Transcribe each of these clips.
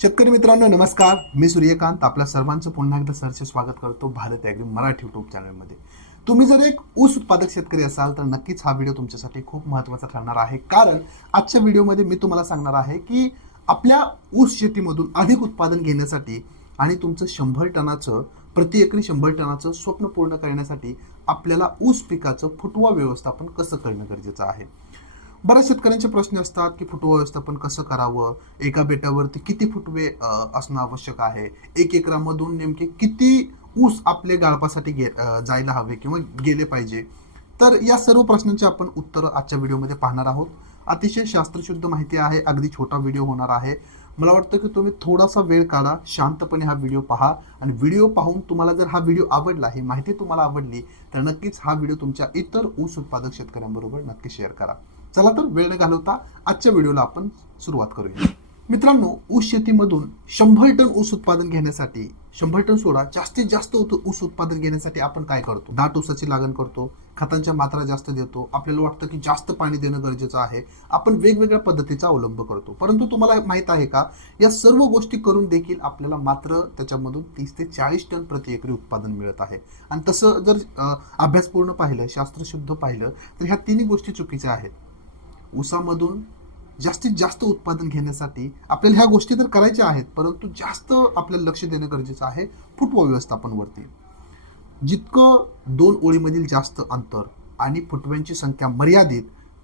शेतकरी मित्रांनो नमस्कार. मी सूर्यकांत. आपल्या सर्वांचं पुन्हा एकदा सरचे स्वागत करतो भारत ॲग्री मराठी यूट्यूब चॅनलमध्ये तुम्ही जर एक ऊस उत्पादक शेतकरी असाल तर नक्कीच हा व्हिडिओ तुमच्यासाठी खूप महत्त्वाचा ठरणार आहे. कारण आजच्या व्हिडिओमध्ये मी तुम्हाला सांगणार आहे की आपल्या ऊस शेतीमधून अधिक उत्पादन घेण्यासाठी आणि तुमचं शंभर टनाचं प्रति एकरी शंभर टनाचं स्वप्न पूर्ण करण्यासाठी आपल्याला ऊस पिकाचं फुटवा व्यवस्थापन कसं करणं गरजेचं आहे. बऱ्याच शेतकऱ्यांचे प्रश्न असतात की फुटवा व्यवस्थापन कसं करावं? एका बेटावरती किती फुटवे असणं आवश्यक आहे? एक एकरामधून नेमके किती ऊस आपले गाळपासाठी गे जायला हवे किंवा गेले पाहिजे? तर या सर्व प्रश्नांची आपण उत्तरं आजच्या व्हिडिओमध्ये पाहणार आहोत. अतिशय शास्त्रशुद्ध माहिती आहे. अगदी छोटा व्हिडिओ होणार आहे. मला वाटतं की तुम्ही थोडासा वेळ काढा शांतपणे हा व्हिडिओ पहा आणि व्हिडिओ पाहून तुम्हाला जर हा व्हिडिओ आवडला ही माहिती तुम्हाला आवडली तर नक्कीच हा व्हिडिओ तुमच्या इतर ऊस उत्पादक शेतकऱ्यांबरोबर नक्की शेअर करा. चला तर वेळ न घालवता आजच्या व्हिडिओला आपण सुरुवात करूया. मित्रांनो ऊस शेतीमधून शंभर टन ऊस उत्पादन घेण्यासाठी शंभर टन सोडा जास्तीत जास्त ऊस उत्पादन घेण्यासाठी आपण काय करतो? दाट ऊसाची लागण करतो खतांच्या मात्रा जास्त देतो आपल्याला वाटतं की जास्त पाणी देणं गरजेचं आहे आपण वेगवेगळ्या पद्धतीचा अवलंब करतो. परंतु तुम्हाला माहीत आहे का या सर्व गोष्टी करून देखील आपल्याला मात्र त्याच्यामधून तीस ते चाळीस टन प्रति एकरी उत्पादन मिळत आहे. आणि तसं जर अभ्यासपूर्ण पाहिलं शास्त्रशुद्ध पाहिलं तर ह्या तिन्ही गोष्टी चुकीच्या आहेत. ऊसामधून जास्तीत जास्त उत्पादन घेण्यासाठी आपल्याला ह्या गोष्टी तर करायच्या आहेत परंतु जास्त आपल्याला लक्ष देणं गरजेचं आहे फुटवा व्यवस्थापनवरती. जितकं दोन ओळीमधील जास्त अंतर आणि फुटव्यांची संख्या मर्यादित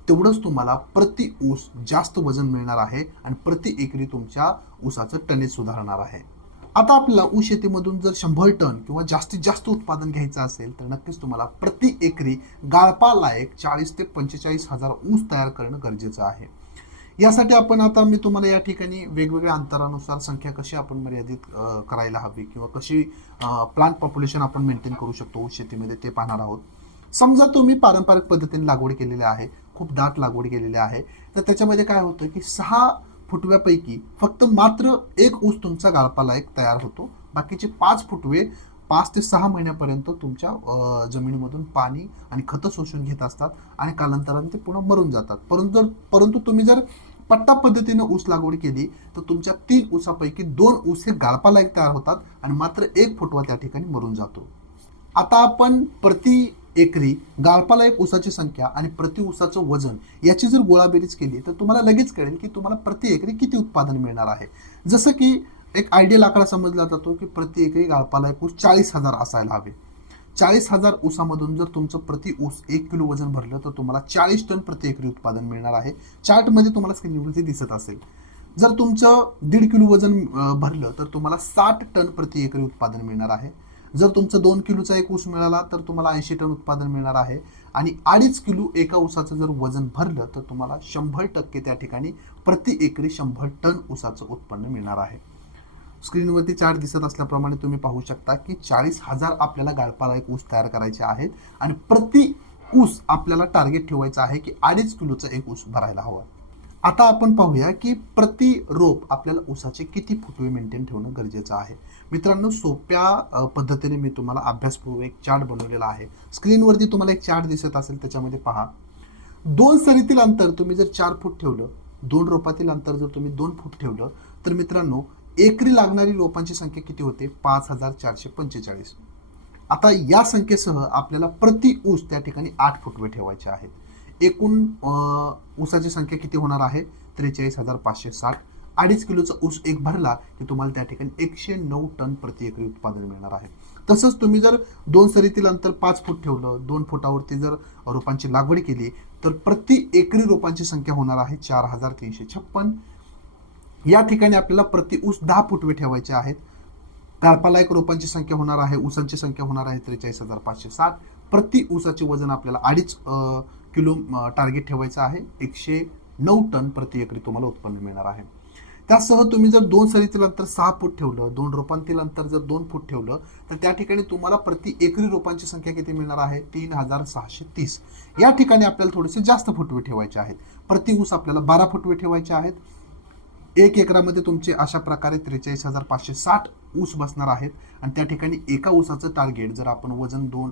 तेवढंच तुम्हाला प्रति ऊस जास्त वजन मिळणार आहे आणि प्रति एकरी तुमच्या ऊसाचं टनेज सुधारणार आहे. आता आपल्याला ऊस शेतीमधून जर शंभर टन किंवा जास्तीत जास्त उत्पादन घ्यायचं असेल तर नक्कीच तुम्हाला प्रति एकरी गाळपा लायक चाळीस ते पंचेचाळीस हजार ऊस तयार करणं गरजेचं आहे. यासाठी आपण आता मी तुम्हाला या ठिकाणी वेगवेगळ्या अंतरानुसार संख्या कशी आपण मर्यादित करायला हवी किंवा कशी प्लांट पॉप्युलेशन आपण मेंटेन करू शकतो ऊस शेतीमध्ये ते पाहणार आहोत. समजा तुम्ही पारंपरिक पद्धतीने लागवड केलेली आहे खूप दाट लागवड केलेली आहे तर त्याच्यामध्ये काय होतं की सहा फुटव्यापैकी फक्त मात्र एक ऊस तुमचा गाळपालायक तयार होतो. बाकीचे पाच फुटवे पाच ते सहा महिन्यापर्यंत तुमच्या जमिनीमधून पाणी आणि खतं शोषून घेत असतात आणि कालांतराने ते पुन्हा मरून जातात. परंतु जर परंतु तुम्ही जर पट्टा पद्धतीनं ऊस लागवड केली तर तुमच्या तीन ऊसापैकी दोन ऊस हे गाळपालायक तयार होतात आणि मात्र एक फुटवा त्या ठिकाणी मरून जातो. आता आपण प्रति एकरी गाळपालायक ऊसाची संख्या आणि प्रति ऊसाचं वजन याची जर गोळाबेरीज केली तर तुम्हाला लगेच कळेल की तुम्हाला प्रति एकरी किती उत्पादन मिळणार आहे. जसं की एक आयडियल आकडा समजला जातो की प्रति एकरी गाळपालायक ऊस चाळीस हजार असायला हवे. चाळीस हजार ऊसामधून जर तुमचं प्रति ऊस एक किलो वजन भरलं तर तुम्हाला चाळीस टन प्रति एकरी उत्पादन मिळणार आहे. चार्टमध्ये तुम्हाला स्क्रीनवरती दिसत असेल. जर तुमचं दीड किलो वजन भरलं तर तुम्हाला साठ टन प्रति एकरी उत्पादन मिळणार आहे. जर तुमचं दोन किलोचा एक ऊस मिळाला तर तुम्हाला ऐंशी टन उत्पादन मिळणार आहे. आणि अडीच किलो एका ऊसाचं जर वजन भरलं तर तुम्हाला शंभर टक्के त्या ठिकाणी प्रति एकरी शंभर टन ऊसाचं उत्पन्न मिळणार आहे. स्क्रीनवरती चार्ट दिसत असल्याप्रमाणे तुम्ही पाहू शकता की चाळीस हजार आपल्याला गाळपाला एक ऊस तयार करायचे आहेत. आणि प्रति ऊस आपल्याला टार्गेट ठेवायचं आहे की अडीच किलोचा एक ऊस भरायला हवा. आता आपण पाहूया की प्रति रोप आपल्याला ऊसाचे किती फुटवे मेंटेन ठेवणं गरजेचं आहे. मित्रांनो सोप्या पद्धतीने मी तुम्हाला अभ्यासपूर्व एक चार्ट बनवलेला आहे. स्क्रीनवरती तुम्हाला एक चार्ट दिसत असेल त्याच्यामध्ये पहा. दोन सरीतील अंतर तुम्ही जर चार फूट ठेवलं दोन रोपातील अंतर जर तुम्ही दोन फूट ठेवलं तर मित्रांनो एकरी लागणारी रोपांची संख्या किती होते? पाच हजार चारशे पंचेचाळीस. आता या संख्येसह आपल्याला प्रति ऊस त्या ठिकाणी आठ फुटवे ठेवायचे आहेत. एकूण ऊसाची संख्या किती होणार आहे? त्रेचाळीस हजार पाचशे साठ. अडीच किलोचा ऊस एक भरला की तुम्हाला त्या ठिकाणी एकशे नऊ टन प्रति एकरी उत्पादन मिळणार आहे. तसंच तुम्ही जर दोन सरीतील अंतर पाच फूट ठेवलं दोन फुटावरती जर रोपांची लागवड केली तर प्रति एकरी रोपांची संख्या होणार आहे चार हजार तीनशे छप्पन. या ठिकाणी आपल्याला प्रति ऊस दहा फुटवे ठेवायचे आहेत. कार्पालायक रोपांची संख्या होणार आहे ऊसांची संख्या होणार आहे त्रेचाळीस हजार पाचशे साठ. प्रति ऊसाचे वजन आपल्याला अडीच किलो टार्गेट ठेवायचं आहे. एकशे नऊ टन प्रति एकरी तुम्हाला उत्पन्न मिळणार आहे. त्यासह तुम्ही जर दोन सरीतील अंतर सहा फूट ठेवलं दोन रोपांतील अंतर जर दोन फूट ठेवलं तर त्या ठिकाणी तुम्हाला प्रति एकरी रोपांची संख्या किती मिळणार आहे? तीन हजार सहाशे तीस. या ठिकाणी आपल्याला थोडेसे जास्त फुटवे ठेवायचे आहेत. प्रति ऊस आपल्याला बारा फुटवे ठेवायचे आहेत. एक एकरामध्ये तुमचे अशा प्रकारे त्रेचाळीस हजार पाचशे साठ ऊस बसणार आहेत. आणि त्या ठिकाणी एका ऊसाचं टार्गेट जर आपण वजन दोन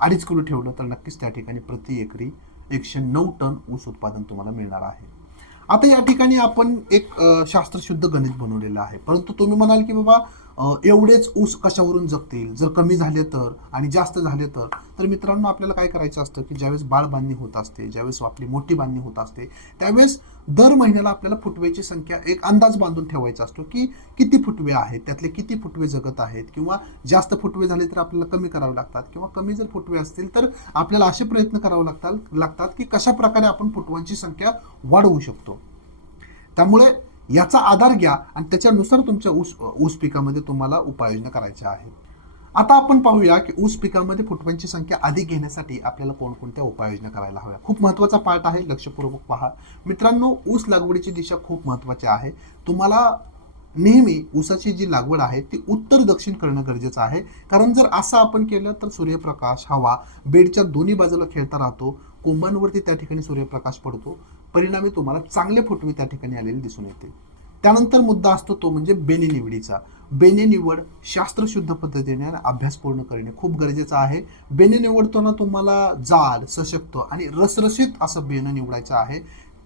अडीच किलो ठेवलं तर नक्कीच त्या ठिकाणी प्रति एकरी एकशे नऊ टन ऊस उत्पादन तुम्हाला मिळणार आहे. आता या ठिकाणी आपण एक शास्त्रशुद्ध गणित बनवलेलं आहे. परंतु तुम्ही म्हणाल की बाबा एवढेच ऊस कशावरून जगतील? जर कमी झाले तर आणि जास्त झाले तर? तर मित्रांनो आपल्याला काय करायचं असतं की ज्यावेळेस बाळ बांधणी होत असते ज्यावेळेस आपली मोठी बांधणी होत असते त्यावेळेस दर महिन्याला आपल्याला फुटवेची संख्या एक अंदाज बांधून ठेवायचा असतो की किती फुटवे आहेत त्यातले किती फुटवे जगत आहेत किंवा जास्त फुटवे झाले तर आपल्याला कमी करावे लागतात किंवा कमी जर फुटवे असतील तर आपल्याला असे प्रयत्न करावे लागतात लागतात की कशा प्रकारे आपण फुटवांची संख्या वाढवू शकतो. त्यामुळे याचा आधार घ्या आणि त्याच्यानुसार तुमच्या ऊस ऊस पिकामध्ये तुम्हाला उपाययोजना करायच्या आहेत. आता आपण पाहूया की ऊस पिकामध्ये फुटव्यांची संख्या अधिक घेण्यासाठी आपल्याला कोणकोणत्या उपाययोजना करायला हव्या? खूप महत्त्वाचा पार्ट आहे लक्षपूर्वक पहा. मित्रांनो ऊस लागवडीची दिशा खूप महत्त्वाची आहे. तुम्हाला नेहमी ऊसाची जी लागवड आहे ती उत्तर दक्षिण करणं गरजेचं आहे. कारण जर असं आपण केलं तर सूर्यप्रकाश हवा बेडच्या दोन्ही बाजूला खेळता राहतो. कोंबांवरती त्या ठिकाणी सूर्यप्रकाश पडतो. परिणामी तुम्हाला चांगले फुटवे त्या ठिकाणी आलेले दिसून येते त्यानंतर मुद्दा असतो तो म्हणजे बेने निवडीचा. बेने निवड शास्त्रशुद्ध पद्धतीने आणि अभ्यास पूर्ण करणे खूप गरजेचं आहे. बेने निवडताना तुम्हाला जाड सशक्त आणि रसरशीत असं बेनं निवडायचं आहे.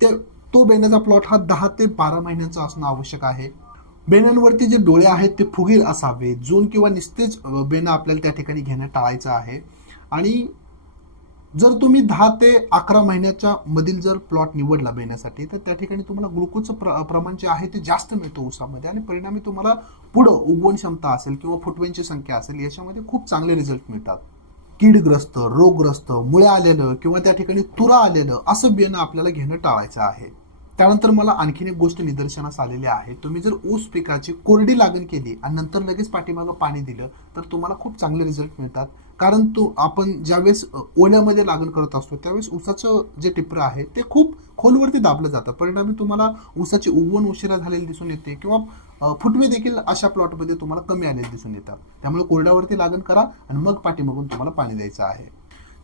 ते तो बेण्याचा प्लॉट हा दहा ते बारा महिन्यांचा असणं आवश्यक आहे. बेण्यांवरती जे डोळे आहेत ते फुगीर असावे. जून किंवा निस्तेज बेणं आपल्याला त्या ठिकाणी घेणं टाळायचं आहे. आणि जर तुम्ही दहा ते अकरा महिन्याच्या मधील जर प्लॉट निवडला बेण्यासाठी तर त्या ठिकाणी तुम्हाला ग्लुकोजचं प्र प्रमाण जे आहे ते जास्त मिळतं ऊसामध्ये आणि परिणामी तुम्हाला पुढं उगवण क्षमता असेल किंवा फुटव्यांची संख्या असेल याच्यामध्ये खूप चांगले रिझल्ट मिळतात. कीडग्रस्त रोगग्रस्त मुळे आलेलं किंवा त्या ठिकाणी तुरा आलेलं असं बियाणं आपल्याला घेणं टाळायचं आहे. त्यानंतर मला आणखीन एक गोष्ट निदर्शनास आलेली आहे. तुम्ही जर ऊस पिकाची कोरडी लागण केली आणि नंतर लगेच पाठीमागं पाणी दिलं तर तुम्हाला खूप चांगले रिझल्ट मिळतात. कारण तो आपण ज्यावेळेस ओल्यामध्ये लागण करत असतो त्यावेळेस ऊसाचं जे टिपरं आहे ते खूप खोलवरती दाबलं जातं. परिणामी तुम्हाला ऊसाची उगवण उशिरा झालेली दिसून येते किंवा फुटवे देखील अशा प्लॉटमध्ये तुम्हाला कमी आलेले दिसून येतात. त्यामुळे कोरड्यावरती लागण करा आणि मग पाठीमागून तुम्हाला पाणी द्यायचं आहे.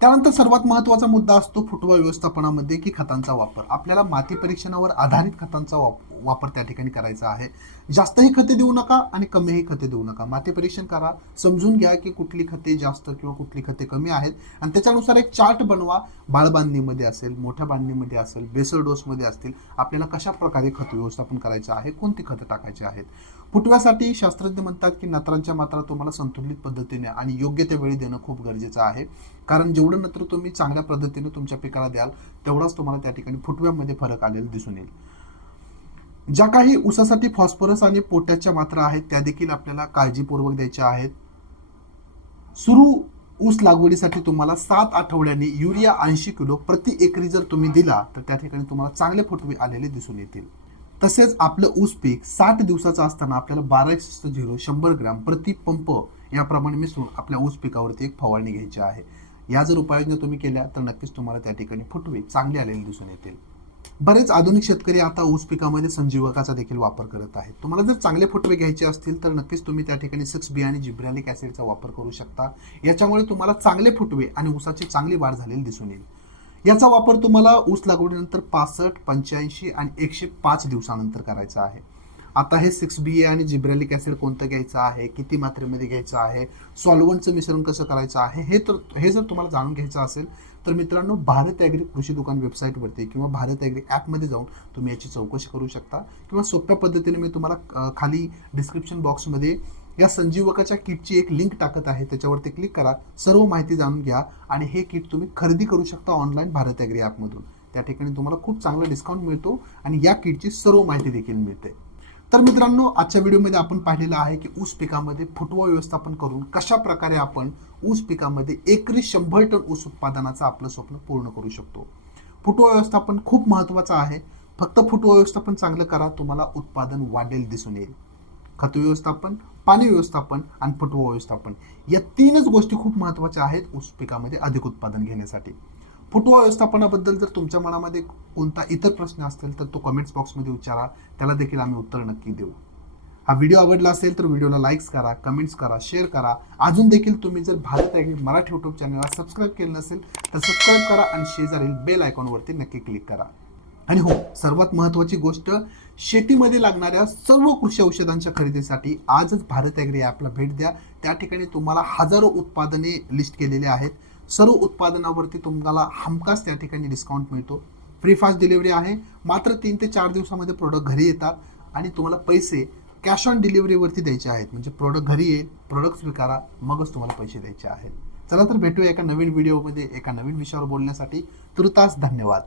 त्यानंतर सर्वात महत्त्वाचा मुद्दा असतो फुटवा व्यवस्थापनामध्ये की खतांचा वापर. आपल्याला माती परीक्षणावर आधारित खतांचा वापर वापर त्या ठिकाणी करायचा आहे. जास्तही खते देऊ नका आणि कमीही खते देऊ नका. माती परीक्षण करा. समजून घ्या की कुठली खते जास्त किंवा कुठली खते कमी आहेत. आणि त्याच्यानुसार एक चार्ट बनवा. बाळबांधणीमध्ये असेल मोठ्या बांधणीमध्ये असेल बेसल डोसमध्ये असतील आपल्याला कशा प्रकारे खत व्यवस्थापन करायचं आहे कोणती खतं टाकायची आहेत? फुटव्यासाठी शास्त्रज्ञ म्हणतात की नत्रांच्या मात्रा तुम्हाला संतुलित पद्धतीने आणि योग्य त्या वेळी देणं खूप गरजेचं आहे. कारण जेवढं नत्र तुम्ही चांगल्या पद्धतीने तुमच्या पिकाला द्याल तेवढाच तुम्हाला त्या ठिकाणी फुटव्यामध्ये फरक आलेला दिसून येईल. ज्या काही ऊसासाठी फॉस्फरस आणि पोटॅशच्या मात्रा आहेत त्या देखील आपल्याला काळजीपूर्वक द्यायच्या आहेत. सुरू ऊस लागवडीसाठी तुम्हाला सात आठवड्यांनी युरिया ऐंशी किलो प्रति एकरी जर तुम्ही दिला तर त्या ठिकाणी तुम्हाला चांगले फुटवे आलेले दिसून येतील. तसेच आपलं ऊस पीक साठ दिवसाचं असताना आपल्याला बारा झिरो शंभर ग्राम प्रति पंप याप्रमाणे मिसळून आपल्या ऊस पिकावरती एक फवारणी घ्यायची आहे. या जर उपाययोजना तुम्ही केल्या तर नक्कीच तुम्हाला त्या ठिकाणी फुटवे चांगले आलेले दिसून येतील. बरेच आधुनिक शेतकरी आता ऊस पिकामध्ये संजीवकाचा देखील वापर करत आहेत. तुम्हाला जर चांगले फुटवे घ्यायचे असतील तर नक्कीच तुम्ही त्या ठिकाणी सिक्स बी आणि जिब्रॅलिक ॲसिडचा वापर करू शकता. याच्यामुळे तुम्हाला चांगले फुटवे आणि ऊसाची चांगली वाढ झालेली दिसून येईल. याचा वापर तुम्हाला ऊस लागवडीनंतर पासष्ट पंच्याऐंशी आणि एकशे पाच दिवसानंतर करायचा आहे. आता हे सिक्स बी ए आणि जिब्रॅलिक ॲसिड कोणतं घ्यायचं आहे? किती मात्रेमध्ये घ्यायचं आहे? सॉल्वंटचं मिश्रण कसं करायचं आहे? हे तर हे जर तुम्हाला जाणून घ्यायचं असेल तर मित्रांनो भारत ॲग्री कृषी दुकान वेबसाईटवरती किंवा भारत ॲग्री ॲपमध्ये जाऊन तुम्ही याची चौकशी करू शकता. किंवा सोप्या पद्धतीने मी तुम्हाला खाली डिस्क्रिप्शन बॉक्समध्ये या संजीवकाच्या किटची एक लिंक टाकत आहे. त्याच्यावरती क्लिक करा. सर्व माहिती जाणून घ्या आणि हे किट तुम्ही खरेदी करू शकता ऑनलाईन भारत ॲग्री ॲपमधून त्या ठिकाणी तुम्हाला खूप चांगला डिस्काउंट मिळतो आणि या किटची सर्व माहिती देखील मिळते. तर मित्रांनो आजच्या व्हिडिओमध्ये आपण पाहिलेलं आहे की ऊस पिकामध्ये फुटवा व्यवस्थापन करून कशा प्रकारे आपण ऊस पिकामध्ये एकरी शंभर टन ऊस उत्पादनाचं आपलं स्वप्न पूर्ण करू शकतो. फुटवा व्यवस्थापन खूप महत्त्वाचं आहे. फक्त फुटवा व्यवस्थापन चांगलं करा तुम्हाला उत्पादन वाढेल दिसून येईल. खत व्यवस्थापन पाणी व्यवस्थापन आणि फुटवा व्यवस्थापन या तीनच गोष्टी खूप महत्त्वाच्या आहेत ऊस पिकामध्ये अधिक उत्पादन घेण्यासाठी. फुटवा व्यवस्थापनाबद्दल जर तुमच्या मनामध्ये कोणता इतर प्रश्न असतील तर तो कमेंट्स बॉक्समध्ये विचारा त्याला देखील आम्ही उत्तर नक्की देऊ. हा व्हिडिओ आवडला असेल तर व्हिडिओला लाईक्स करा कमेंट्स करा शेअर करा. अजून देखील तुम्ही जर भारत ॲग्री मराठी यूट्यूब चॅनलला सबस्क्राईब केलं नसेल तर सबस्क्राईब करा आणि शेजारील बेल आयकॉनवरती नक्की क्लिक करा. आणि हो सर्वात महत्त्वाची गोष्ट शेतीमध्ये लागणाऱ्या सर्व कृषी औषधांच्या खरेदीसाठी आजच भारत ॲग्री ॲपला भेट द्या. त्या ठिकाणी तुम्हाला हजारो उत्पादने लिस्ट केलेली आहेत. सर्व उत्पादनावरती तुम्हाला हमखास त्या ठिकाणी डिस्काउंट मिळतो. फ्री फास्ट डिलिव्हरी आहे. मात्र तीन ते चार दिवसामध्ये प्रोडक्ट घरी येतात आणि तुम्हाला पैसे कॅश ऑन डिलिव्हरीवरती द्यायचे आहेत. म्हणजे प्रोडक्ट घरी येईल प्रोडक्ट स्वीकारा मगच तुम्हाला पैसे द्यायचे आहेत. चला तर भेटूया एका नवीन व्हिडिओमध्ये एका नवीन विषयावर बोलण्यासाठी. तृतास धन्यवाद.